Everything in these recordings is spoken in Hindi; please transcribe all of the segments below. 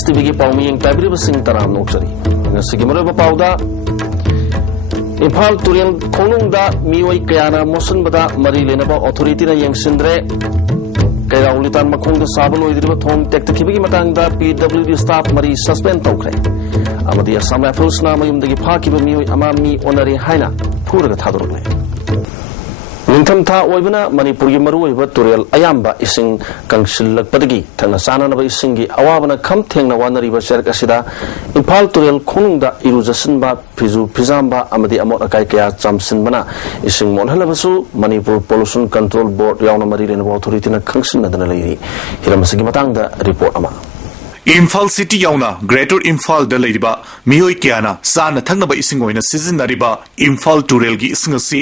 ISTV की पाउमियंग ताबिरिब Singh तराम नोक्चरी ngasi moroba pauda Imphal Turel Khonungda mioi kayana mosunbada mari lenaba authority na yengsindre kairaulitan makhongda sabal oidriba thong tektakibigi matangda PWD staff mari suspend tawkhre amadi Assam Rifles na mayumdagi phakiba mioi ama mi onari haina phuraga thadorle Nintham tha oibana Manipur gi maru oiba Turel ayamba ising kangsilakpadagi thana sananaba isingi awabana kham thengna wanariba cherak asida Imphal Turel Khonungda irujasinba fizu fizamba amadi amot akai kaya chamsinbana ising monhalabasu Manipur Pollution Control Board yauna mari lenaba authority na khangsinadana leiri hiramasigi matangda report ama Imphal City yauna Greater Imphal da leiriba mioi kyana sana thangnaba ising oina sizinariba Imphal Turel gi isingasi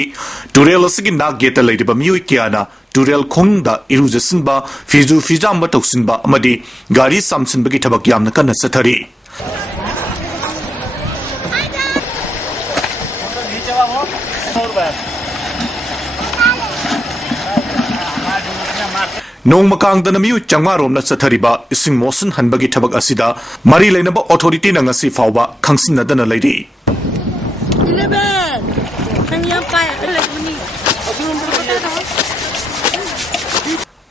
Turel asigi na geta leiriba mioi kyana Turel Khonungda irujasinba fizu fizamba toksinba amadi gari samsinba gi thabak yamna kana sathari Nong makang da namiu changmarom na sathariba ising mosun hanbagi thabak asida mari leinaba authority na ngasi fawba khangsin na dana leiri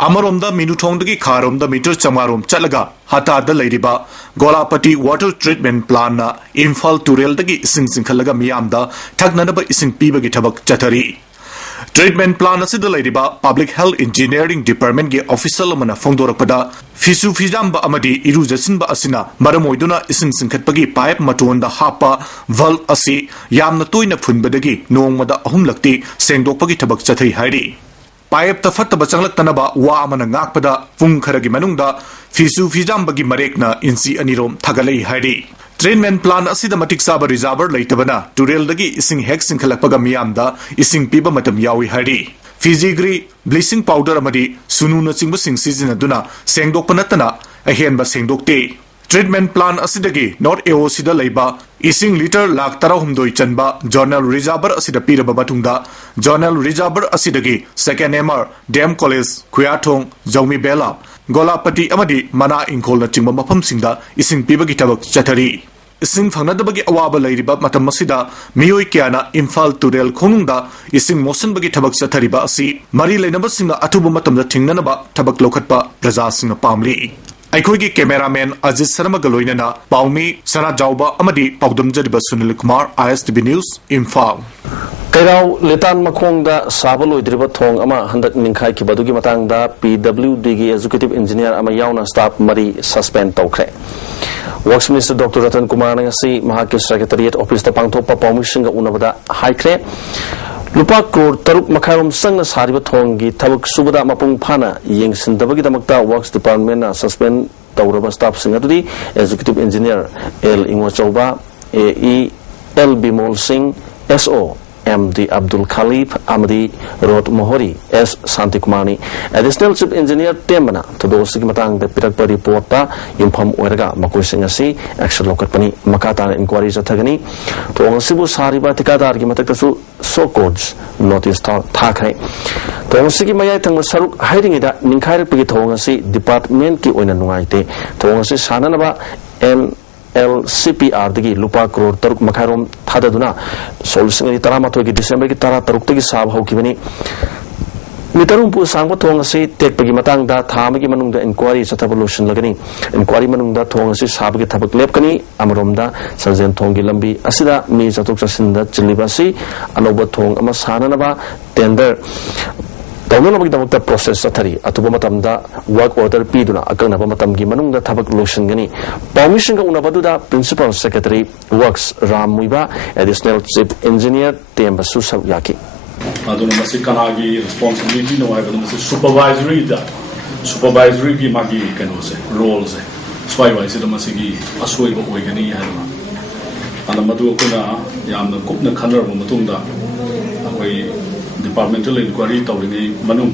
Amarom da minuthong dagi kharom da meter changmarom chalaga hata da leiriba Golapati water treatment plant na Imphal Turel dagi ising singkhalaga miyam da thagnanaba ising pibagi thabak chathari Treatment plan asida leiriba Public Health Engineering Department ge official amana phongdorakpada fisu fijamba amadi irujasinba asina maramoiduna ising singkhatpagi pipe matonda hapa valve asi yamna toina phunbadagi nongmada ahumlakti sengdokpagi thabak chathai hairi pipe ta fattaba changlaktanaba wa amana ngakpada pung kharagi manungda fisu fijambagi marekna insi anirom thagalai hairi Treatment plan asida matik saba reservoir leitabana Turel dagi ising hek singkhalakpaga miyamda ising piba matam yawi hari Fizigri bleaching powder amadi sunu na chingba sing sizinaduna sengdokpa natana ahenba sengdokte Treatment plan asidagi North AOC da leiba ising liter lakh tarahumdoi chanba Journal Reservoir asida piraba batungda Journal Reservoir asidagi Second MR Dam College Khuyathong Jawmi Bela Golapati amadi mana ingkol na chingba mafam singda ising pibagi tabak chathari ising phangnadabagi awaba leiriba matam masida mioi kyana Imphal Turel Khonungda ising mosan bagi tabak chathariba asi mari leinaba singna athubu matamda thingnanaba tabak lokhatpa praja singna pamli Aikoigi cameraman Ajit Sharma galoinana Paumi Sana Jauba amadi Paudam Jariba Sunil Kumar ISTV News Imphal Kairau letan makhongda sabal oidriba thong ama handak ningkhai ki badugi matangda PWD gi executive engineer ama yauna staff mari suspend tawkhre Works Minister Dr. Ratan Kumar ngasi Mahakil Secretariat Office ta pangthokpa permission ga unabada haikre Lupa crore taruk makharom sangna sariba thonggi thabak subada mapung phana yengsindabagi damakta Works Department na suspend tawraba staff singadudi executive engineer L Ingwa Chauba AE L Bimol Singh SO MD Abdul Khalif Amadi Rod Mohori S Santikumani Additional Chief Engineer Temana Todosigi matang de pirakpa report ta impham oiraga makoi singasi action lokatpani makata inquiry jathagani tongsibu sariba tikadar gi mataktasu so codes notice thakrai tongsigi mayai thangma saruk hairingi da ningkhairapgi thongasi department ki oina nungaite tongasi sananaba LCPR dagi lupa crore taruk makharom thadaduna solution taramatho gi December gi tara taruk tagi sab hokibani mitarum pu sangba thong ase tekpagi matang da thamagi manungda inquiry solution lagani inquiry manungda thong ase sabagi thabak lepkani amromda sanjen thonggi lambi asida mi chatok chasinda chilibasi anoba thong ama sananaba tender Taunabagi damakta process sathari atuba matamda work order piduna akangna matamgi manungda thabak lotion gani permission ga unabaduda principal secretary works Ram Muiba additional chief engineer Temba Susab Yaki aduna masi kanagi responsibility no ai badum supervisory gi magi kanose roles swai wai se masi gi asoi go oi gani haima ana madu kuna yamna kupna khanar mo matungda akoi departmental inquiry tawini manung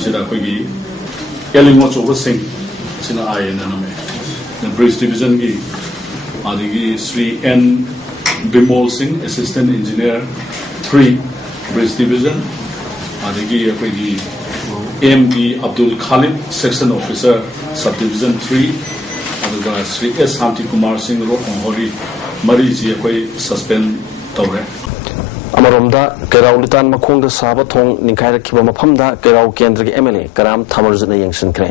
sida koigi elingo choba sing sina ayena name the bridge division gi adigi Sri N Bimol Singh assistant engineer 3 bridge division adigi koigi MD Abdul Khalid section officer subdivision 3 aduga Sri S Santi Kumar Singh ro hori mari ji akoi suspend tawre अमरोमदा केराव लितान मखोंग साब थोंग निखायरखिबा मफमदा केराव केंद्र के एमएलए कराम थामरजन यंगसिनख्रे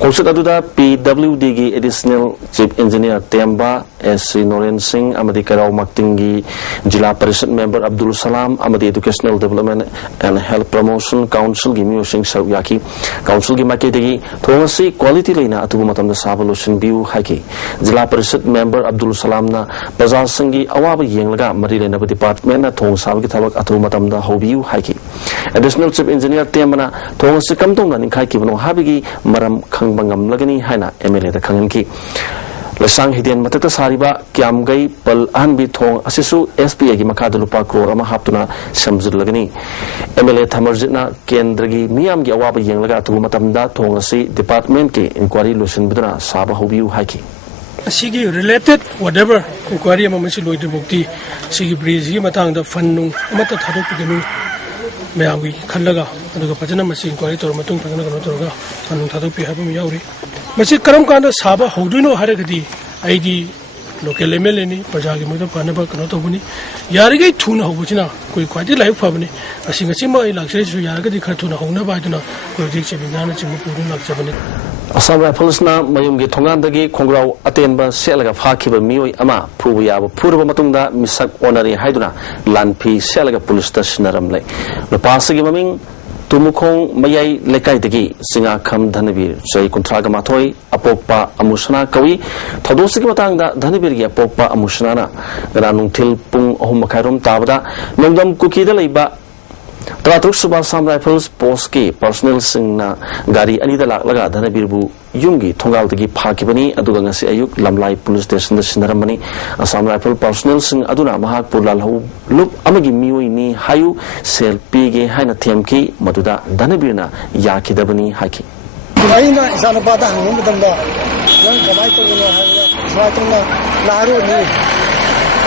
कोंसद अदुदा पीडब्ल्यूडी की एडिशनल चीफ इंजीनियर तेम्बा एससी नोरेन सिंह अमदी केराव मक्तिंगी जिला परिषद मेंबर अब्दुल सलाम अमदी educational development and health promotion council की मियोसिंग सरयाकी काउंसिल की माकेदगी थोंगसी क्वालिटी लेना अतुबु मतमदा साब लोशन बिउ हाकी जिला परिषद मेंबर अब्दुल सलाम ना प्रजा संगी अवाब येंगलगा मरी लेना डिपार्टमेंट ना थोंग साब की थबक अथु मतमदा होबियु हाकी एडिशनल चीफ इंजीनियर तेमना थोंगसी कमतोंगा निखाई किबनो हाबिगी मरम खंगबंगम लगनी हाइना एमएलए दा खंगनकी लसांग हिदेन मतता सारिबा क्यामगई पल अहनबी थोंग असिसु एसपीए की मखाद लुपा करोड़ अमा हापतुना समजुर लगनी एमएलए थमरजिना केंद्र की मियाम की अवाब येंगलगा अथु मतमदा थोंग असि डिपार्टमेंट के इंक्वायरी लोशन बिदना साबा होबियु hockey Sigi related whatever inquiry among Siloid Bukti, Sigi Breeze, Matang, the Fanu, Mata Tadukinu, Mayami, Kalaga, and the Patana Masi inquiry to Matung Panaga, and Tadupi Habum Yauri. Masi Karamkana Saba, how do you know Harakati, ID, local Melanie, Pajagi Muta Panaba, Kanotobuni, Yarigate Tuna Hobutina, quite a life family, a single simba luxury Yaragati Katuna Hona Baduna, who takes a banana Chimuku like 7. Assam Rifles na mayum gi thongandagi khongrau atenba selaga phakiba mioi ama phubu yaba phurba matungda misak onari haiduna lanphi selaga police station le lopasagi maming tumukhong mayai lekai dagi singa kham dhanabir sei kuntraga mathoi apokpa amusana kawi thodosigi matangda dhanabir gi apokpa amusana na granung thil pung ahum makhairom tabada nongdam kuki da leiba Tratruk Subal Sam Rifles Post के पर्सनल सिंगना गाड़ी अनिदा लाग धनबीरबु युंगी थोंगाल तगी फाकिबनी अदुगा ngasi ayuk lamlai police station da sinaramani Assam Rifle personnel सिंग अदुना महाक पुरलालहु लुप अमगी मियोई नि हायु सेल पीगे हाइना थेमकी मदुदा धनबीरना याखिदबनी हाकी Aina isana pada hangum damda yang kamai to no hanga swatna laro ni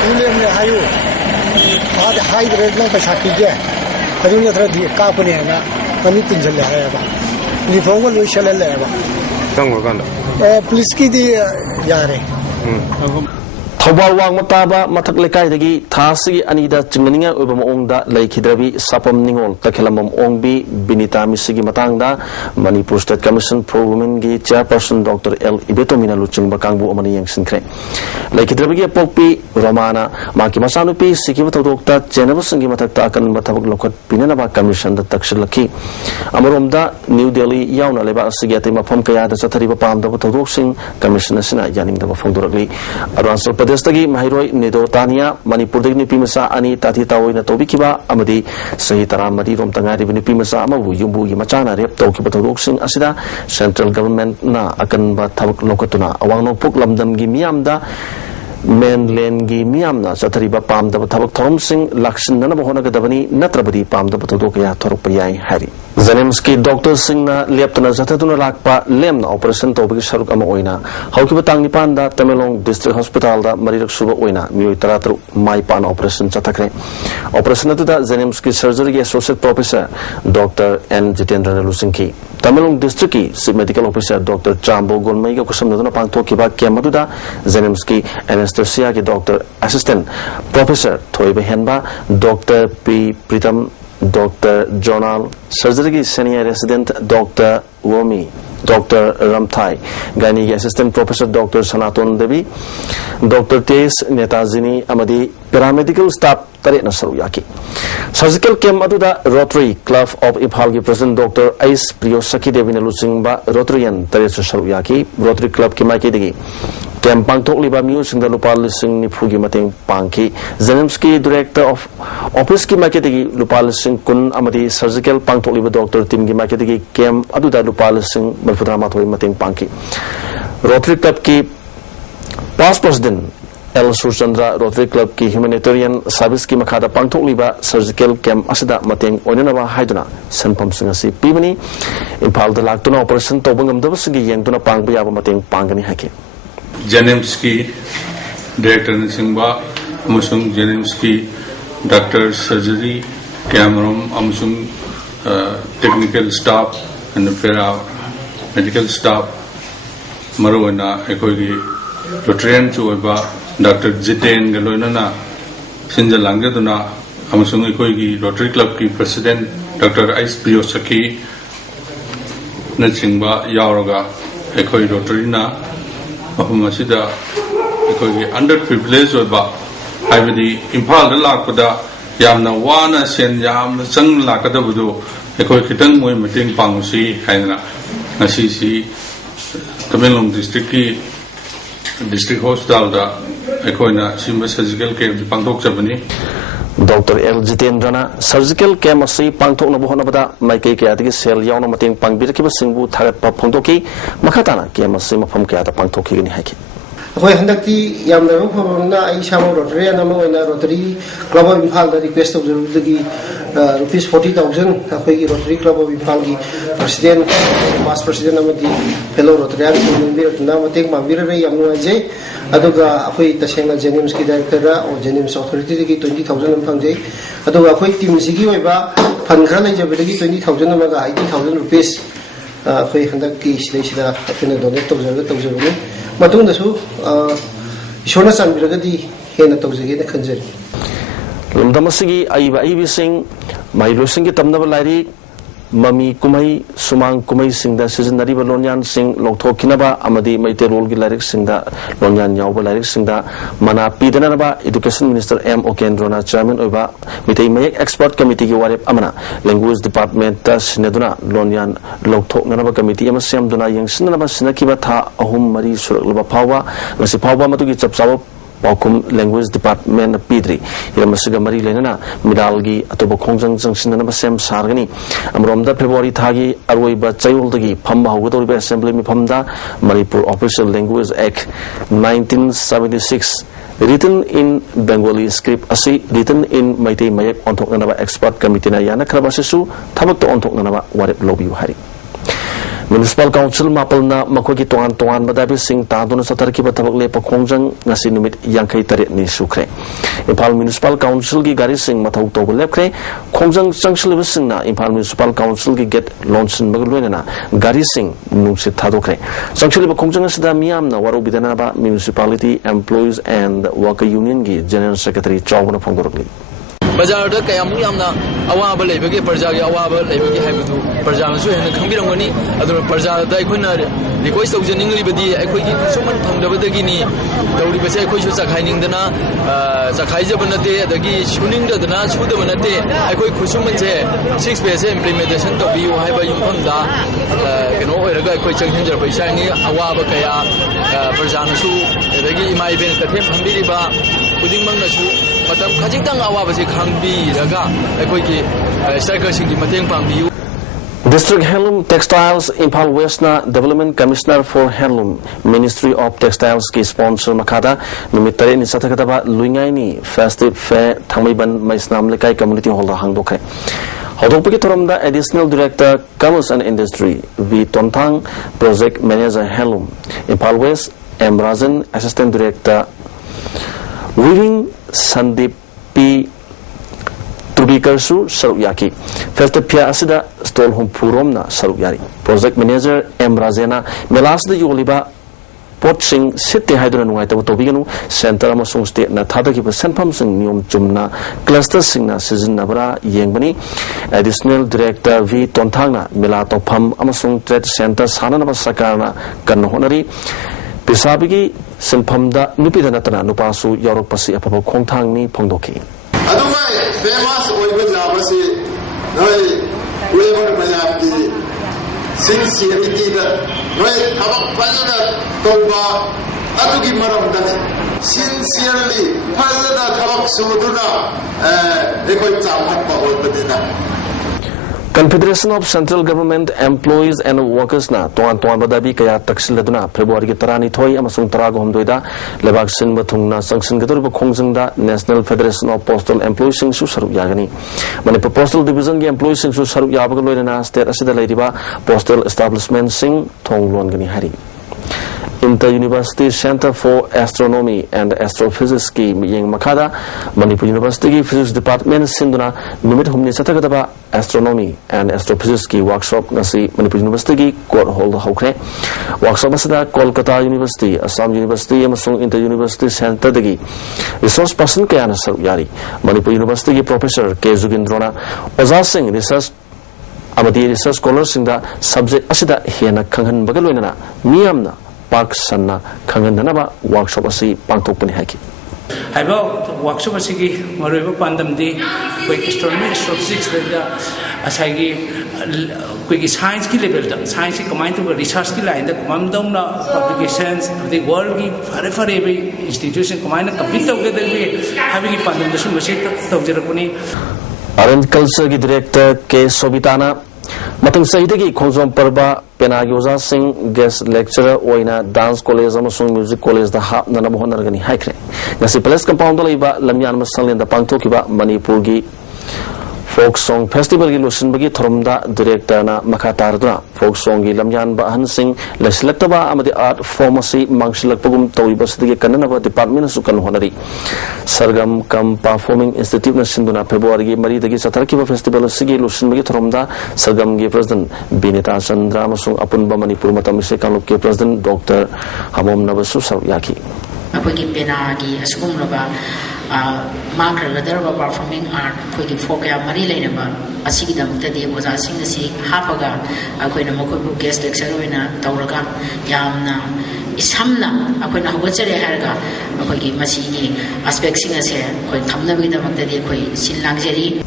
ulem ne hayu ad high grade na pasaki je aduna thra di ka pane na pani tinjal hai ba ni phongo lo shala le ba kangwa kanda police ki di yare Thobal wang mataba mathak lekai dagi thasi anida chingninga ubam ongda laikhidrabi sapam ningol takhelamam ongbi binita misigi matangda Manipur State Commission pro Women gi chairperson Dr. L Ibetomina luchingba kangbu amani yangsinkre laikhidrabi gi pokpi Romana maki masanupi sikiba thodokta chenaba singi mathakta akan mathabak lokhat pinana ba commission da takshilaki amoromda New Delhi yauna leba asigi ate mafam kaya da chathariba pamda thodok sing commission asina yaningda ba phongdorakli Arunachal Pradesh Dagi Mahiroi Nido Tania Manipur Dagi Nipi Masa Ani Tati Tawoi na Tobikiba Amadi Sahi Taramadi Rom Tangari Nipi Masa Amabu Yumbu Machana Rep Tokiba Todok Sing Asida Central Government na akan ba tabak lokatuna awang no puk lamdam gi miamda mainland gi miamna chathariba pamda tabak thom sing lakshin na bahona gadabani natrabadi pamda todok ya thorok payai hari Zanimski Dr. Singna Leptana Zataduna Lakpa Lemna Operation Tobi Sharuk Ama Oina Haukiba Tangni Panda Tamelong District Hospital da Marirak Suba Oina Mui Taratru Mai Pan Operation Chatakre Operation Atuda Zanimski Surgery Associate Professor Dr. N. Jitendra Lusinki Tamelong District Medical Officer Dr. Jambo Golmaiga Kusam Naduna Pangtokiba Kiamaduda Zanimski Anesthesia Dr. Assistant Professor Toibe Henba Dr. P. Pritam Dr. Jonal Surgery Senior Resident Dr. Womi Dr. Ramthai Gynae Assistant Professor Dr. Sanaton Devi Dr. Tes Netazini Amadi Paramedical Staff Taret Nasaruyaki Surgical Camp Aduda Rotary Club of Imphalgi President Dr. Ais Priyosaki Devi Nalusingba Rotarian Taret Nasaruyaki Rotary Club Kimaki Digi Kempang Tok Liba Music the Lupal Sing Nipugi Mating Panki Zanimski Director of Office Ki Maketigi Lupal Sing Kun Amadi Surgical Pangtok Liba Doctor Tim Ki Maketigi Kem Aduda Lupal Sing Malputra Matoi Mating Panki Rotary Club Ki Past President L. Surchandra Rotary Club Ki Humanitarian Service Ki Makada Pangtok Liba Surgical Camp Asida Mating Onyanaba Haiduna Sanpam Singasi Pibani Impal the Laktuna Operation Tobangam Dabasigi Yangtuna Pangbiaba Mating Pangani Haki Janemski Director Nisingba Amusung Janemski Doctor Surgery Cameron Amusung Technical Staff and Medical Staff मरुना अखोगी रोटरियन चुबा डॉक्टर जितेन गलोना सिंजल लांगदुना अमसुंग अखोगी रोटरी क्लब की president doctor S Priyosakhi नचिंबा यावरगा अखोई रोटरीना मफम असिदा अखोगी अंडर प्रिविलेज होबा हाइबदी इम्फाल लाकदा यामना वाना सेन यामना चंग लाकदबदु अखोई खितंग मोय मतेंग पांगुसी हाइना असीसी तमिलनाडु डिस्ट्रिक्ट की डिस्ट्रिक्ट हॉस्पिटल दा अखोइना सिम सर्जिकल कैंप पांगथोक चबनी डॉक्टर एल जितेंद्रना सर्जिकल कैंप असी पांगथोकनबो होनबदा माइकई कयादगी सेल यावना मतेंग पांगबिरकिबा सिंगबु थागतपा फोंदोकी मखाताना कैंप असी मफम कयादा पांगथोकीगनि हाइकी अखोई हंदक्ति यामना फबना आई सामो रोटरी अनमोइना रोटरी क्लब ऑफ इम्फाल दा रिक्वेस्ट तौजरुदगी रुपीस 40,000 अखोई रोटरी क्लब ऑफ इम्फाल की प्रेसिडेंट मास प्रेसिडेंट अमदी फेलो रोटरियन सिंबिरना मतेंग मांबिररे यामनुआजे अदुगा अखोई तसेंगा जेनिम्स की डायरेक्टर और जेनिम्स अथॉरिटी की 20,000 फंगजे अदुगा अखोई टीम सिगी ओइबा फंड खरा लेजबदगी 20,000 अमगा 80,000 रुपीस अखोई हंदक्ति सिलेसिदा अखोइना डोनेट तौजरुनी मतुंदसु इशोरना चांबिरगदी हेना तौजगे न खंजरी लमदमसिगी आइबा आइबिसिंग माइलोसिंग की तमनब लाइरी ममी कुमई सुमांग कुमई सिंगदा सिजनरीब लोन्यान सिंग लौथोकिनबा अमदी मैतेरोल की लाइरिक सिंगदा लोन्यान यावबा लाइरिक सिंगदा मना पीदनबा एजुकेशन मिनिस्टर एम ओकेंद्रोना चेयरमैन ओइबा मितै मयक एक्सपर्ट कमिटी की वारेप अमना लैंग्वेज डिपार्टमेंट ता सिनेदुना लोन्यान लौथोकनबा कमिटी अम सेमदुना यंगसिनबा सिनकिबा था अहुम मरी सुरकलबा फावबा ngasi फावबा मतुगी चपचाव पाकुम लैंग्वेज डिपार्टमेंट पीद्री इरमसिगा मरी लेना मिडाल की अतोब खोंजंग जंगसिनना सेम सारगनी अमरोमदा फेब्रुवारी थागी अरोइबा चयोलदगी फम्बा होगदोरिबा असेंबली मिफमदा Manipur official language act 1976 written in Bengali script asi written in Maitei Mayak onthoknaba expert committee na yana khrabasisu thabak to onthoknaba warep lobiu hari Municipal Council mapalna makogi tongan badabi sing taduna satarki batabak le pakhongjang ngasi numit yangkai taret ni sukre Impal Municipal Council ki gari sing mathau to lepkre khongjang changsil sing na Impal Municipal Council ki get launch bagloina na gari sing nungsi thadokre changsil pakhongjang sida miyam na waru bidana ba municipality employees and worker union ki general secretary chawna phongorokli बाजार कयामु यामना अवाब लेबगे प्रजा की अवाब लेबगे हाइबदु प्रजानसु हेन खंबिरंगनी अदु प्रजा दा अखोइना रिक्वेस्ट तौजनिंगलिबदी अखोइगी सुमन फंगदबदगिनी तौरिबसे अखोइसु चखाइनिंगदना चखाइजब नते अदगी सुनिंगदना सुदब नते अखोइ खुसुमनसे 6 पेसे इंप्लीमेंटेशन तौबियु हाइबा युमफंदा कनो ओइरगा अखोइ चंगहिंजर पैसानी अवाब कया प्रजानसु अदगी इमा इबेन तथे फंबिरिबा खुदिंगमंगनसु मतम खजिंगतंग अवाबसे खांबीरगा अखोइगी स्ट्राइकरसिंग की मतेंग पांबियु District Handloom Textiles Impal West na Development Commissioner for Handloom Ministry of Textiles ki sponsor makada numit tare ni sathakataba luingai ni festive fair thangmaiban maisnam lekai community hall da hangdokhe Hodokpaki thoramda Additional Director Commerce and Industry V Tontang Project Manager Handloom Impal West M Rajan Assistant Director Weaving Sandeep P Tubikarsu Sarukyaki First Pia Asida Stol Hum Puromna Sarukyari Project Manager M Razena Melasda Yoliba Port Sing City Hydro Nuaita Tobiganu Center Amasung State na Thadaki Senpam Sing Nium Jumna Cluster Sing na Season Nabra Yengbani Additional Director V Tontangna Milato Pam Amasung Trade Center Sanana Sakarna Kanhonari Pisabigi Senpamda Nupidanatana Nupasu Yorok Pasi Apapo Kongtang ni Pongdoki Adumai famous oiba jabasi noi weber mayaki sincerity da noi thabak fazada toba adugi maramda sincerely fazada thabak suduna ekoi chamat pa oibadina Confederation of Central Government Employees and Workers na tuan badabi kaya taksiladuna February ki tarani thoi amasung tarago homdoida lebak sin bathungna sanction gator khongjingda National Federation of Postal Employees sing su saru yagani Manipur Postal Division ki employees sing su saru yabaga loina state asida leiriba postal establishment sing thonglon gani hari Inter University Center for Astronomy and Astrophysics ki miyeng makada Manipur University ki Physics Department sinduna numit humni chatagadaba Astronomy and Astrophysics ki workshop ngasi Manipur University ki court hall hokre workshop asada Kolkata University, Assam University amasung Inter University Center dagi resource person kaya na saruk yari Manipur University ki Professor K. Zugindrona Oza Singh research amadi research scholars singda subject asida hena khanghan bagal loinana miyamna Park Sanna Kangandanaba workshop asi Pantopani Haki. Haiba workshop asigi Maruba Pandamdi, quick astronomy, astrophysics, Asagi, quick science level, science combined to research line, the Mandamna publications of the world, for every institution combined a complete together, having a pandam the Sumashit of Jerapuni. Arent Culture Director K. Sobitana. Matang Saidagi Konzom Parba Penagyoza Singh guest lecturer Oina Dance College Amasung Music College the Hap Nanamohanargani Haikre. Nasi Palace Compound Liba Lamyan Masal the Pangtokiba Manipurgi Folk Song Festival gi Lusin Bagi Thorumda Director na Makatarduna Folk Song gi Lamyan Bahan Singh Leselectaba Amadi Art Pharmacy Mangshilak Pagum Tawibasdi Kananaba Department Sukan Honari Sargam Kam Performing Institute na Sinduna February Mari Dagi Satarakiba Festival Sigi Lusin Bagi Thorumda Sargam gi President Binita Chandra Masung Apunba Manipur Matamise Kanluk ki President Dr. Hamom Nabasu Sawyaki Apogi Penagi Askumraba Marker performing art quick folk Mari Lenaba Asigam Teddy was asking the sea Hapaga Aquinamoku guest lecturer in a Tauraga Yamna Ishamna Aquina Hawachari Harga Apogi Masini aspects in a say quite Tamna with the Matadi Sin luxury.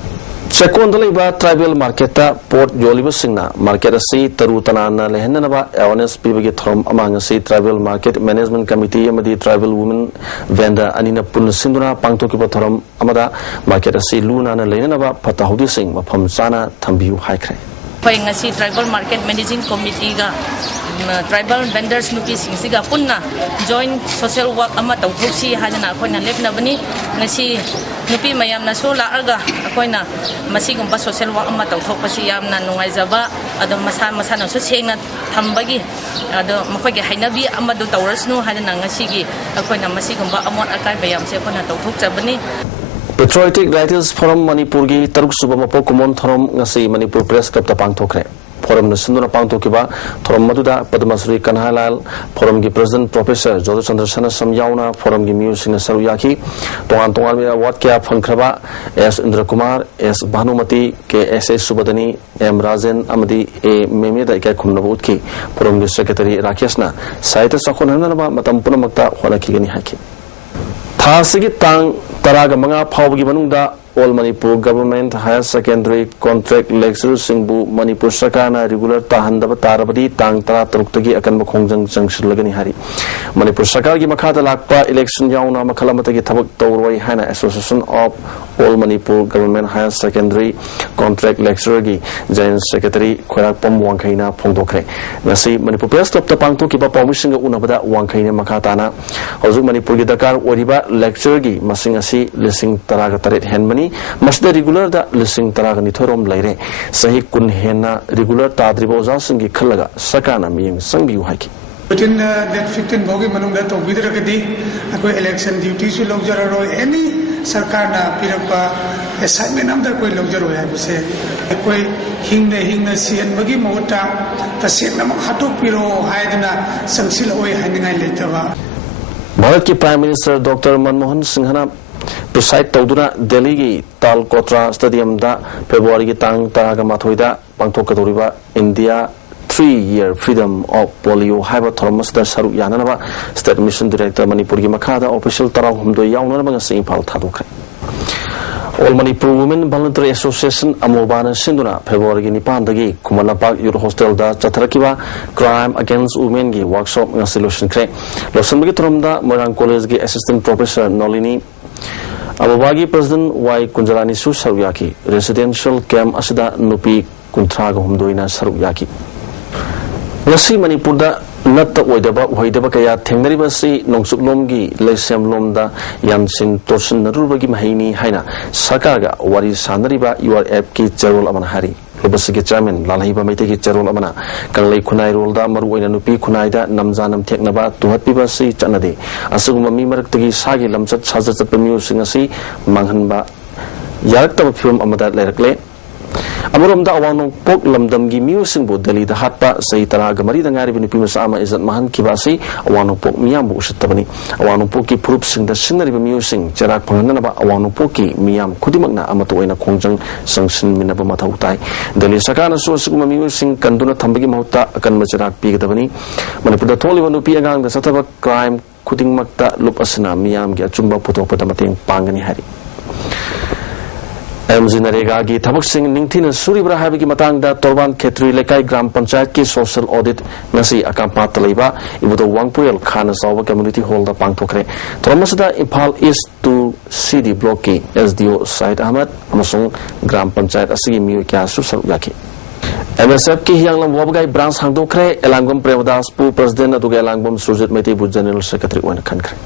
Sekondaliba tribal marketa port Joliba Singna market asi Tarutanana Lehenaba awareness pibagi throm among asi tribal market management committee amadi tribal women vendor anina pun sinduna pangtokiba throm amada market asi Luna na Lehenaba Patahudi Singh mafam sana thambiu haikre ngasi tribal market managing committee ga tribal vendors nupi singsiga punna joint social work ama tawthoksi hajana akoina lepna bani ngasi nupi mayam na so laaga akoina masigumba social work ama tawthokpasi yamna nungaijaba ado masa na so sengna thambagi ado makogi hainabi ama do tawrasnu hajana ngasi gi akoina masigumba amon akai bayam se akoina tawthokjabani Patriotic Writers Forum Manipur gi Taruk Subamapo Kumon Thorom ngasi Manipur Press Club ta pangthokre Forum na sinduna pangthokiba Thorom maduda Padmasri Kanhalal Forum gi President Professor Jodha Chandra Sana Samyauna Forum gi Miu Singh Saruyaki tongan me award kya phangkhraba S Indra Kumar S Bhanumati K S S Subadani M Rajan amadi A Memeda ikai khumnabut ki Forum gi Secretary Rakeshna Saita Sakhonhanaba matam punamakta honakigani haki Thasigi tang Taraga Manga Pawgi Manunda All Manipur Government Higher Secondary Contract Lecturer Singbu Manipur Sakana Regular Tahandaba Tarabadi Tang Tara Taruktagi Akan Makongjang Jangshilagani Hari Manipur Sakagi Makata Lakpa Election Yauna Makalamatagi Tabak Tawai Hana Association of All Manipur Government Higher Secondary Contract Lecturer Gi Giant Secretary Khorak Pom Wangkaina Pongdokre Nasi Manipur Press Club Tapangto Kiba Pawmishinga Unabada Wangkaina Makatana Hozuk Manipur Gi Dakar Wariba Lecturer Gi Masingasi Lising Taraga Tarit Henmani Masda regular da lising taraga nithorom laire sahi kun hena regular tadribo jasingi khalaga sakana miyeng sangbiu haiki within that 15 bogi manungda to bidragadi akoi election duty su logjaro any sarkar na pirapa assignment amda koi logjaro hai buse koi hingna sian bagi mota ta sen nam hatok piro haidna sangsil oi haningai leitawa Bharat ki Prime Minister Dr. Manmohan Singhana preside Tauduna Delhi ki Talkotra Stadium da February ki tang taraga mathoida pangthokadoriba India 3-year freedom of polio haiba thomas da saruk yananaba State Mission Director Manipur ki makhada official tarau humdo yaunanaba ngasi impal thadokre All Manipur Women Voluntary Association Amobana Sinduna February ki nipan dagi Kumanapak Youth Hostel da chatharakiba Crime Against Women ki workshop nga solution kre losan bagi thromda Morang College ki Assistant Professor Nolini Abubagi President Y Kunjalani Su Saruyaki Residential Camp Asida Nupi Kuntraga Humdoina Saruyaki Nasi Manipur da Natta Oidaba Kaya Tengnariba si Nongsuklomgi Lesem Lomda Yansin Torsin Narubagi Mahini Haina Sakaga Wari Sanariba URF ki Jarul Amanhari Lubasigi chairman Lalhiba Maitegi Cherol Amana Kanglei Kunai Rolda Maru Oina Nupi Kunaida Namzanam Teknaba Tuhat Pibasi Chanade Asuguma Mimaratagi Sagi Lamsat Sazat Pemu Singasi Manghanba Yarakta Film Amada Lerakle Amurumda Awang Pok Lamdam gi Musing Bu Delhi the Hatpa Say Taraga Marida Ngari Pimasa Ama is at Mahan Kibasi Awang Pok Miam Bushatabani Awang Poki Prups in the Sinari Musing Jarak Panganaba Awang Poki Miam Kudimagna Amatoina Konjang Sanction Minabamatautai Delhi Sakana Sosuma Musing Kanduna Tambagi Mota Akan Majarak Pigadabani Manipur Tolivan Piagang the Satava crime Kuding Makta Lupasana Miam Giachumba Putopatamating Pangani Hari Narega gi Thabak Singh Ningthina Suribra Habiki Matangda Torban Khetri Lekai Gram Panchayat ki social audit ngasi akampat leiba ibudo Wangpuel Khana Sawa Community Hall da pangthokre Tormasada Impal East to CD Block ki SDO Said Ahmad amasung Gram Panchayat asigi miyo kya susal yaki MSF ki Hyanglam Wabagai branch hangdokre Elangom Premadas pu President aduga Elangom Surjit Mete bu General Secretary wan khankre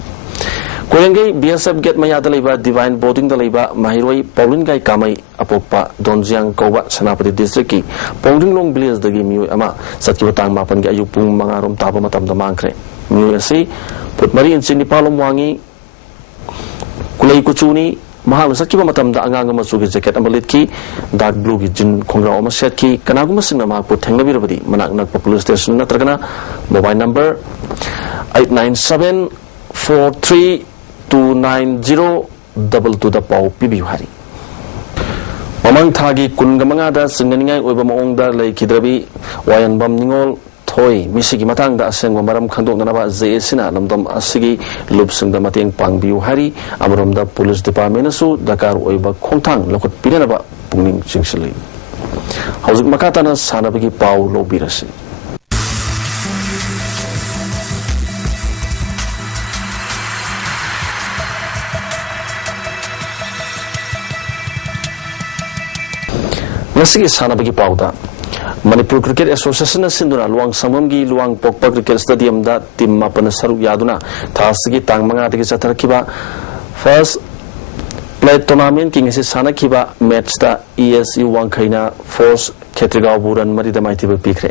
Koyangai BSF get Mayada Leba Divine Boarding the Leba Mahiroi Paulingai Kamai Apopa Donjiang Kowa Sanapati District ki Pongding Long Blias the Gimu Ama Satkiwatang Mapan Gayupung Mangarum Tabamatam the Mankre Mu Si Put Mari in Sinipalum Wangi Kulai Kuchuni Mahal Sakiba Matam the Anganga Masugi jacket Ambalitki Dark Blue Jin Kongra Omasetki Kanagumasina put Tangabirabadi Manaknak Police Station Natragana Mobile number 897-43-290 double to the Pau Pibi Hari. Mamang Tagi Kungamanga Singaninga Ubamongda Lake Kidrabi, Wayan Bam Ningol, Toy, Misiki Matanga, Seng Maram Kandonaba, Zesina, Namdam Asigi, Loops in the Mating Pang Biu Hari, Amrumda Police Department, Dakar Oiba Kontang, Lokot Pinaba, Puning Chingsili. Housing Makatana, Sanabiki Pau Lobirasi. Nasigi Sanabiki Pauda Manipur Cricket Association Sinduna Luang Samamgi Luang Pokpa Cricket Stadium da Tim Mapanasaru Yaduna Tasigi Tangmanga Satarakiba First Play Tournament King is Sanakiba match da ESU Wankaina Force Ketriga Buran Marida Maitiba Pikre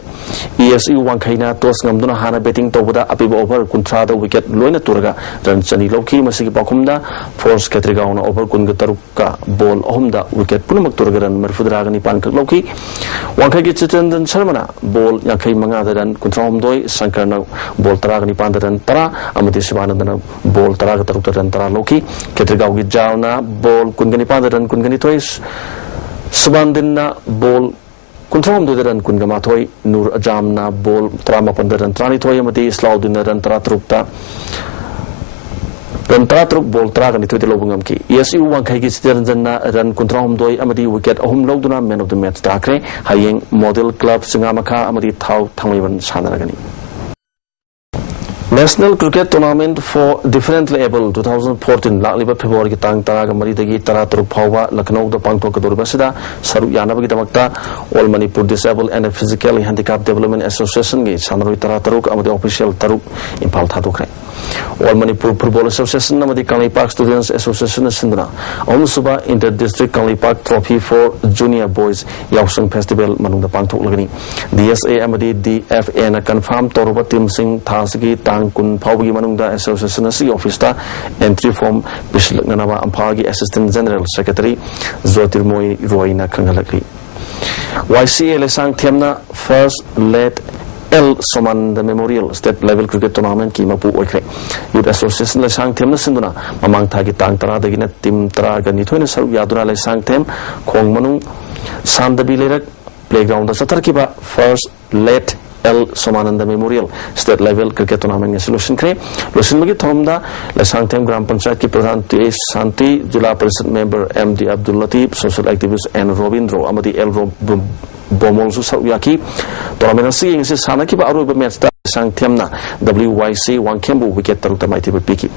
ESU Wankaina Tos Namduna Hana betting Tobuda Apiba over Kuntrada wicket Loina Turga Ranchani Loki Masiki Bakumda Force Ketriga over Kungataruka Ball Ohumda wicket Punamak Turgaran Merfudragani Pankak Loki Wankaki Chitan Sharmana Ball Yakai Mangadaran Kuntramdoi Sankarna Ball Taragani Pandaran Tara Amati Shivanandana Ball Taragatarutan Tara Loki Ketriga Jauna Ball Kungani Pandaran Kungani Toys Subandina Ball Kuntram Dudaran Kungamatoi, Nur Ajamna, Bol, Trama Pandaran, Tranitoy, Mati, Slaudina, and Tratrupta. Then Tratruk, Bol, Tragan, to the Lobungamki. Yes, you want Kagis Deranzana, Ran Kuntram Doi, Amadi, we get a home Loduna, men of the Mets Dakre, Haying, Model Club, Singamaka, Amadi, Tau, Tangivan, Sanaragani. National Cricket Tournament for Differently Able 2014 Lakliba February Tang Taraga Maridagi Taratruk Pawa Lakno the Pangtok Durbasida Saru Yanabagi Damakta All Manipur Disabled and Physically Handicapped Development Association Gate Sanari Tarataruk Amadi Official Taruk in Paltatukre All Manipur Football Association Namadi Kanli Park Students Association Sindra Omsuba Inter-District Kanli Park Trophy for Junior Boys Yausung Festival Manung the Pangtok Lagani DSA Amadi DFA na confirm Toruba Tim Singh Tasigi Tang Kun Paugi Manungda Association Office entry form Bishop Nanaba Ampagi Assistant General Secretary Zotirmoi Roina Kangalaki YCA Lesang Temna First Led L Soman the Memorial State Level Cricket Tournament Kimapu Oikre Youth Association Lesang Temna Sinduna Mamang Tagi Tang Tara Dagina Tim Traga Nitwin Saru Yaduna Lesang Tem Kong Manung Sandabi Lerak Playground Satarkiba First Led L Somananda Memorial State Level Cricket Tournament Solution Kre Lusin Magi Thomda Lesangtem Gram Panchayat ki Pradhan T Santi Jula President Member MD Abdul Latif Social Activist N Robindro Amadi L Bomol Su Sauyaki Tournament si Sanaki ba Aru match Sangthemna WYC Wangkhembu wicket tarukta maiti piki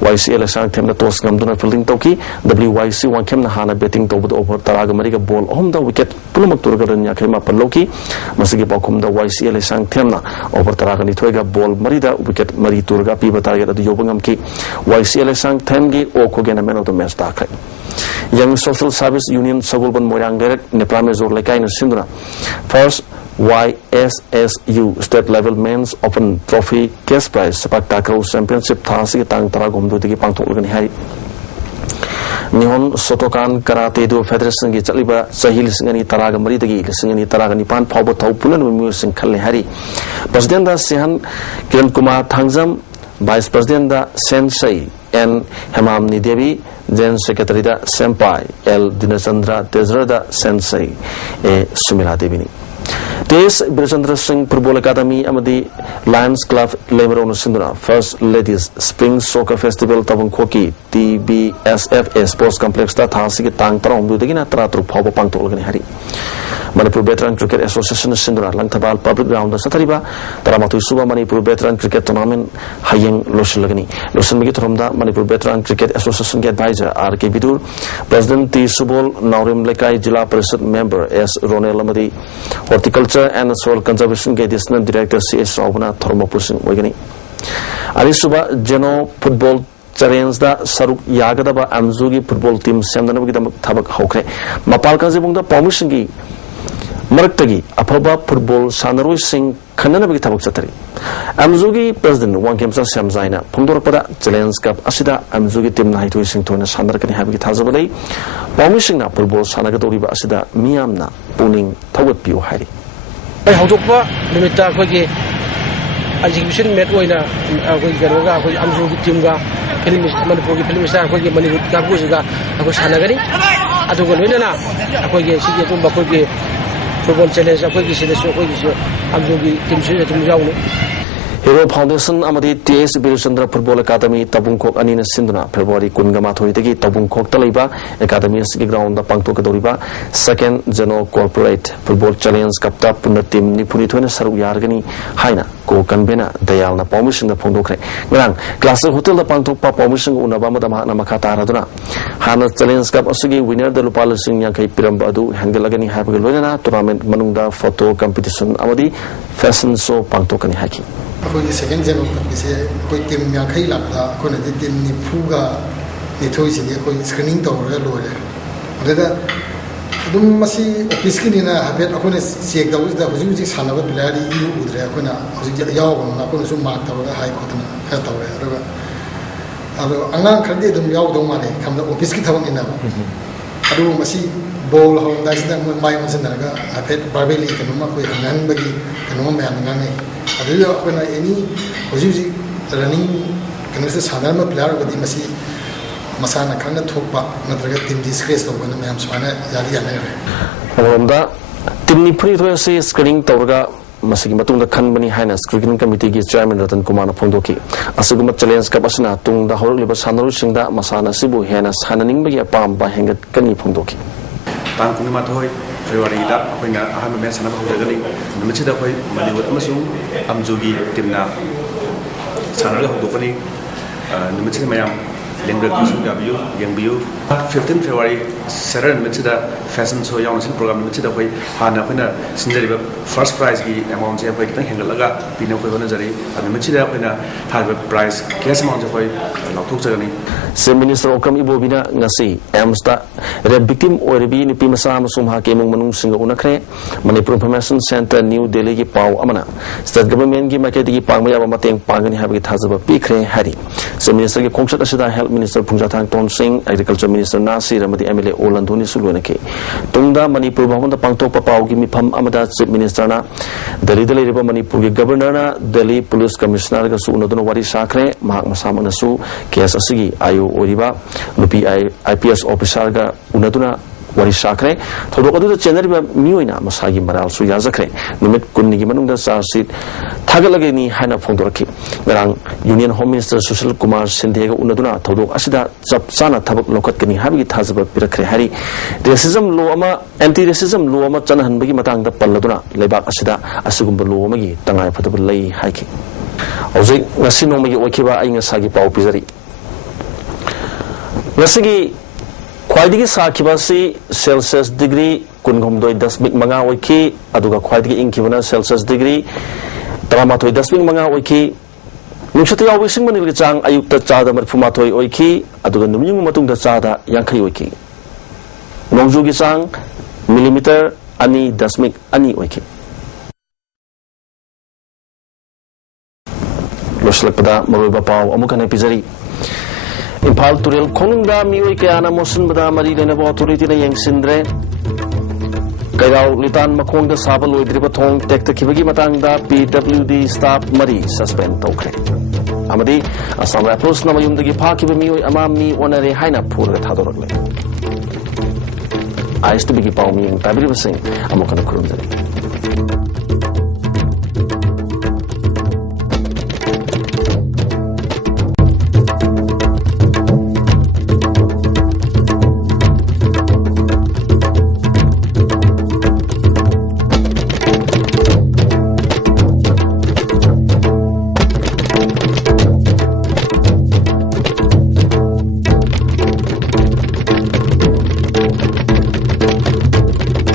YCL Sangthemna toss ngamduna fielding toki WYC Wangkhemna hana betting tobud over taraga mariga ball homda wicket pulumak turga ranya khema paloki masigi pakumda YCL Sangthemna over taraga ni thoiga ball marida wicket mari turga piba target adu yobangam ki YCL Sangthemgi o khogena man of the match dakre Young Social Service Union Sagulban Moyang Direct Neprame Zor Lekai Sinduna first YSSU State Level Men's Open Trophy Cash Prize Sepak Takraw Championship Thasi Tang Taragum Dutigi Pangtok Organi Hari Nihon Sotokan Karate Do Federation Gi Chaliba Sahil Singani Taraga Maridagi Singani Taraga Nipan Pawba Taupulan Music Kali Hari President da Sihan Kiran Kumar Thangzam Vice President da Sensei N Hemamni Devi General Secretary da Senpai L Dinachandra Tezra da Sensei E Sumila Devini Des Birchandra Singh Football Academy Amadi Lions Club Lemeron Sinduna First Ladies Spring Soccer Festival Tabung Koki TBSFA Sports Complex da Thasi Tang Tarom Budagina Tratru Pawba Pangtok Organi Hari Manipur Veteran Cricket Association Sinduna Langthabal Public Ground Satariba Taramatu Suba Manipur Veteran Cricket Tournament Hayeng Loshilagani Losan Migi Toromda Manipur Veteran Cricket Association Advisor RK Bidur President T Subol Naurim Lekai Jila Parishad Member S Ronel Amadi Horticulture and Soil Conservation Additional Director CS Saubana Thormopusing Wagani Ali Suba Geno Football Challenge da Saruk Yagadaba Amzugi Football Team Samdanabigam Tabak Hokre Mapal Kazibunda Pomushingi Maraktagi Apaba Football Sanaroi Singh Kananabig Tabak Satari Amzugi President Wangkemsa Samzaina Pundorpada Challenge Cup Asida Amzugi Team Naitu Singh Tona Sandarkani Habit Hazabale Pomishina Football Sanagatoriba Asida Miamna Puning Tawat Pio Hari Hautukpa Limita Kogi Exhibition met Wina Garoga Amzugi Timga Manipur Filmista Kogi Manipur Kabuziga Akosanagari Adugolina Akogi Sigi Bakogi Football Challenge Akogi Sidaso Amzugi Tim Hero Foundation Amadi TS Birchandra Football Academy Tabungkok Anina Sinduna February Kungama Thoitagi Tabungkok Taliba Academy Ground the Pangtok Doriba Second General Corporate Football Challenge Kapta Puna Team Nipunituna Saru Yargani Haina Ko Kanbena Dayalna Permission the Pondokre Grand Class Hotel the Pangtok Permission Unabama Makata Raduna Hana Challenge Cup Asugi winner the Lupala Singh Yankai Pirambadu Hangalagani Habilona Tournament Manunda Photo Competition Amadi Fashion Show Pangtokani Haki अखोई सेकेंड जेनो तबसे अखोई टीम यांखै लापदा अखोना दि टीम नि फुगा निथोइ सिदि अखोई स्क्रीनिंग तौरगा लोरे अददा दुम मसी ऑफिस की निना हाबेट अखोना चेक तौदा हुजु जि सानाबा प्लेयर इ उद्रे अखोना हुजु यावबना अखोना सु मार्क तौरगा हाई खोतना हे तौरे अदगा अब अंगांग खरदि दुम यावदौ माने खमदा ऑफिस की थबक इना अदु मसी बॉल हो दाइसदा माय मनसनरगा हाबेट बारबेली कनुमा कोई हंगनबगी कनुमा मैन नगाने अदुया अखोना एनी हुजुजी रनिंग कनसे साधारण प्लेयर गदि मसी मसाना खंग थोपा नत्रगा टीम डिस्क्रेस तौबना मैम सुमाना यारी याने अमदा टीम नि फ्री थोय से स्क्रीनिंग तौरगा मसिगी मतुंग खनबनी हाइना स्क्रीनिंग कमिटी की chairman Ratan Kumar फोंदोकी असुगम challenge cup असना तुंग दा होरलिबा सानरु सिंगदा मसाना सिबु हेना साननिंग बगी अपाम बा हेंगत कनी फोंदोकी तांग कुमा थोय February da akoina aham men sana hogani numchi da khoi Bollywood amasung amjugi timna sanarga hogopani numchi mayam lengra kisu gabiu yangbiu 15 February Saturday numchi da fashion show yawn sin program numchi da khoi hana khoina sinjari first prize gi amount je khoi kitang hengalaga pina khoi hona jari numchi da khoina third prize cash amount je khoi lauthok jagani Sem Minister Okam Ibobina ngasi Amsta red victim oribi ni pimasa amasum hakemung manung singa unakre Manipur Information Center New Delhi gi pau amana state government gi market gi pangmaya mateng pangani habagi thazaba pikre hari Sem Minister gi kongsat asida Health Minister Phungjathang Ton Singh Agriculture Minister Nasir Amadi MLA Olanduni Sulwenake tungda Manipur bhavan da pangtok pa pau gi mifam amada Chief Minister na Delhi Delhi riba Manipur gi Governor na Delhi Police Commissioner ga su unaduna wari sakre mahak masam na su case asigi ayo Oriba Lupi IPS officer ga unaduna wari sakre thodok adu chenari ba miyoina masagi maral su yazakre numit kunni gi manungda charsit thagalage ni haina phongdoraki ngarang union home minister sushil kumar sindhega unaduna thodok asida chap chana thabak lokat kani habigi thajaba pirakre hari racism law ama anti racism law ama chanhan bagi matang da palladuna lebak asida asugumba law ama gi tangai phatab lei haiki ojek ngasi nomagi okiba ai ngasagi pau pizari ngasigi ख्वाइदगी साखिबासी सेल्सियस डिग्री कुनगुमदोय दशमिक मंगा ओइकी अदुगा ख्वाइदगी इंखिबना सेल्सियस डिग्री 13.मंगा ओइकी नुसत यावबिसिंग मनिलgi चांग अयुक्त चादा 38 ओइकी अदुगा नुमियुंग मतुंगदा चादा 50 ओइकी नोंजुगी चांग मिलीमीटर 2.2 ओइकी लोसलकदा मरोबा पाव अमुकने पिजरी इम्फाल तुरेल खोंगदा मियोय कयाना मोसनबदा मरी लेनबो अथॉरिटी ने यंगसिंद्रे कैराव लितान मखोंगदा साबल ओइद्रिबा थोंग टेक्तखिबगी मतंगदा PWD स्टाफ मरी सस्पेंड तौखरे अमदी असम राइफल्स ना मयुमदगी फाकिबा मियोय अमा मी ओनरे हाइना फुरगा थादोरकले आईएसटीबी की पाव मियंग ताबिरिबसिंग अमुकन खुरुमजरी